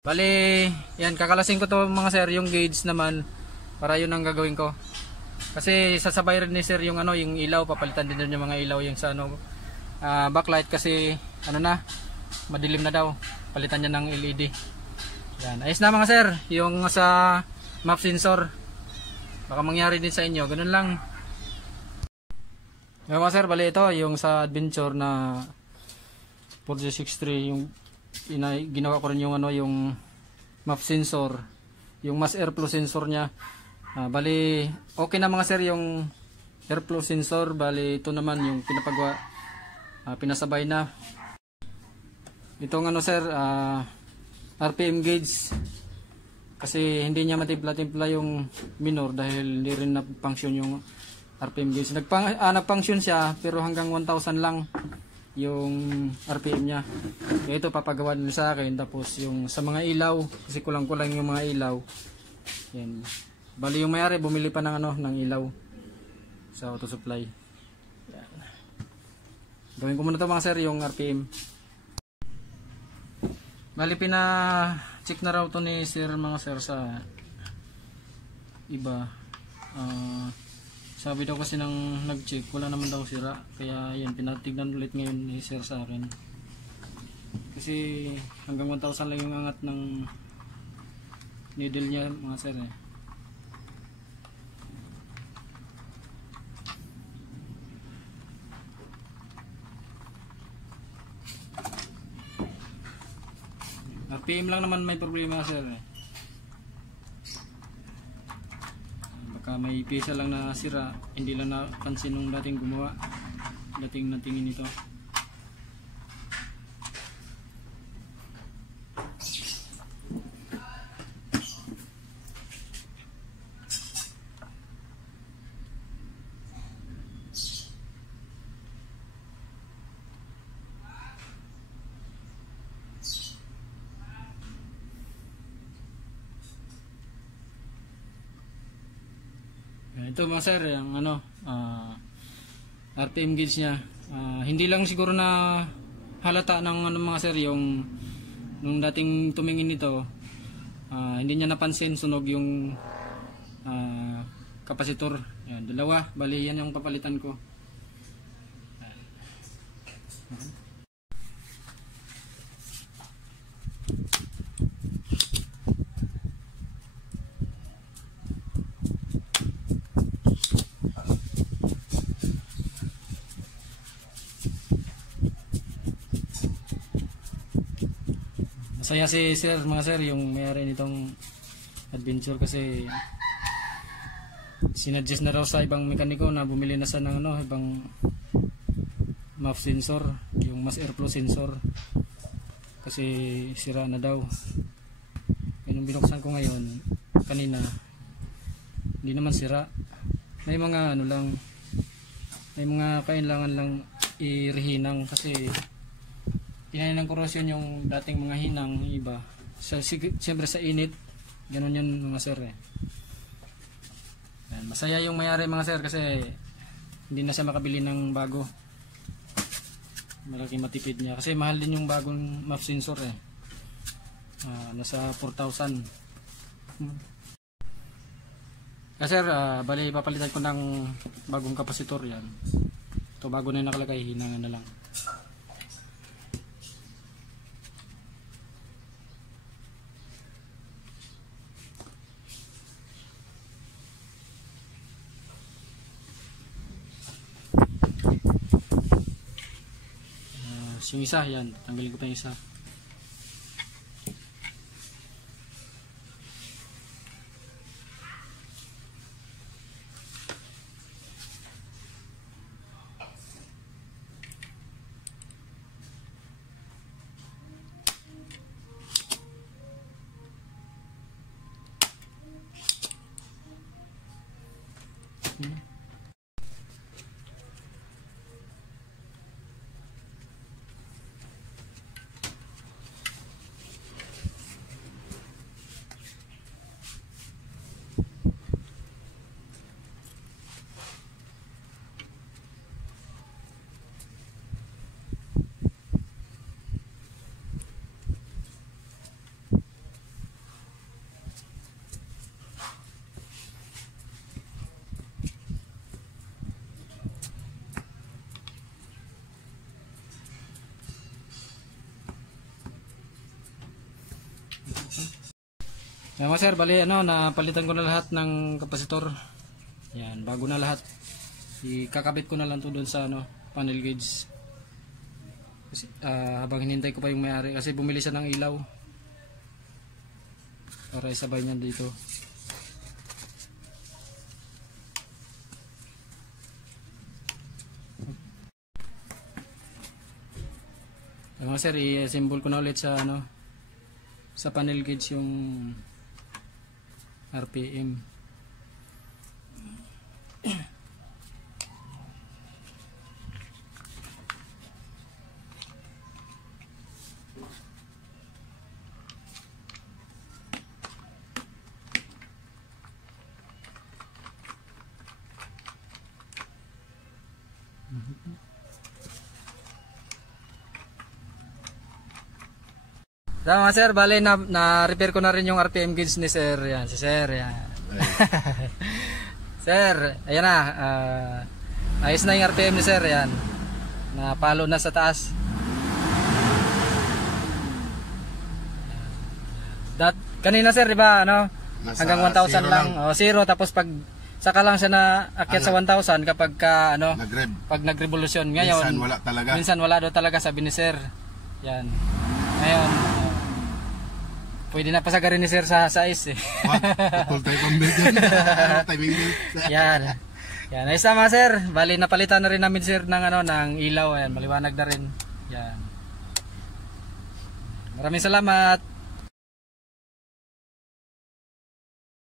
Bali, yan kakalasin ko to mga sir, yung gauge naman para yun ang gagawin ko. Kasi sasabay rin ni sir yung ano, yung ilaw, papalitan din doon yung mga ilaw yung sa ano, backlight kasi ano na, madilim na daw. Palitan niya ng LED. Yan, ayos na mga sir, yung sa map sensor. Baka mangyari din sa inyo, ganun lang. Yung mga sir, bali ito yung sa adventure na 4063 yung ginawa ko rin yung ano, yung map sensor, yung mass airflow sensor niya. Bali okay na mga sir yung airflow sensor. Bali ito naman yung pinapagawa, pinasabay na itong ano sir, RPM gauge, kasi hindi niya matimpla-timpla yung minor dahil hindi rin na-function yung RPM gauge. Nag-function siya pero hanggang 1000 lang yung RPM niya. Ito papagawa nila sa akin. Tapos yung sa mga ilaw, kasi kulang-kulang yung mga ilaw. Yan. Bali yung may-ari bumili pa ng ano, ng ilaw sa auto supply. Yan. Gawin ko muna to mga sir yung RPM. Bali pina-check na raw to ni sir mga sir sa iba. Sabi daw kasi nang nag-check, wala naman daw sira. Kaya yan, pinatignan ulit ngayon ni sir sa akin. Kasi hanggang 1000 lang yung angat ng needle niya mga sir eh. RPM lang naman may problema sir eh. Baka may pisa lang na sira, hindi lang napansin nung dating gumawa, dating natingin ito. Ito mga sir, ang ano, RPM gauge niya. Hindi lang siguro na halata ng ano mga sir, yung nung dating tumingin nito, hindi niya napansin sunog yung kapasitor. Yan, dalawa, bali yan yung papalitan ko. Masaya si sir mga sir, yung may-ari nitong adventure, kasi sinuggest na raw sa ibang mekaniko na bumili na sa ng ano, ibang map sensor, yung mass airflow sensor, kasi sira na daw. Kaya nung binuksan ko ngayon kanina, hindi naman sira. May mga ano lang, may mga kailangan lang irihinang, kasi kinain ng corrosion yung dating mga hinang iba. Siyempre sa init, ganun yun mga sir eh. Yan, masaya yung may-ari mga sir, kasi hindi na siya makabili ng bago. Malaki matipid niya, kasi mahal din yung bagong map sensor eh. Nasa 4,000. Kasi sir, bali papalitan ko ng bagong kapasitor yan. Ito bago na yung nakalagay, hinangan na lang. Yung isa, yan, tanggalin ko pa yung isa. Kaya mga sir, bali ano, napalitan ko na lahat ng kapasitor. Yan, bago na lahat. Ikakabit ko na lang to doon sa ano, panel gauge. Kasi, habang hinintay ko pa yung may-ari kasi bumili siya ng ilaw. Para isabay niya dito. Kaya mga sir, i-assemble ko na ulit sa ano, sa panel gauge yung RPM. Tama sir, bale na-repair ko na rin yung RPM gauge ni sir. Yan, si sir. Yan. Sir, ayan na. Ayos na yung RPM ni sir. Yan. Napalo na sa taas. Kanina sir, di ba, ano? Hanggang 1,000 lang. O, zero. Tapos pag saka lang siya na akyat sa 1,000 kapag ka, ano, pag nag-revolusyon. Ngayon, minsan wala talaga. Minsan wala daw talaga, sabi ni sir. Yan. Ngayon, pwede na pasagarin ni sir sa size eh. Putol tayo pang belt yun. Timing belt. Yan. Yan. Ayos na mga sir. Bali, napalitan na rin namin sir ng, ano, ng ilaw. Ayan, maliwanag na rin. Yan. Maraming salamat.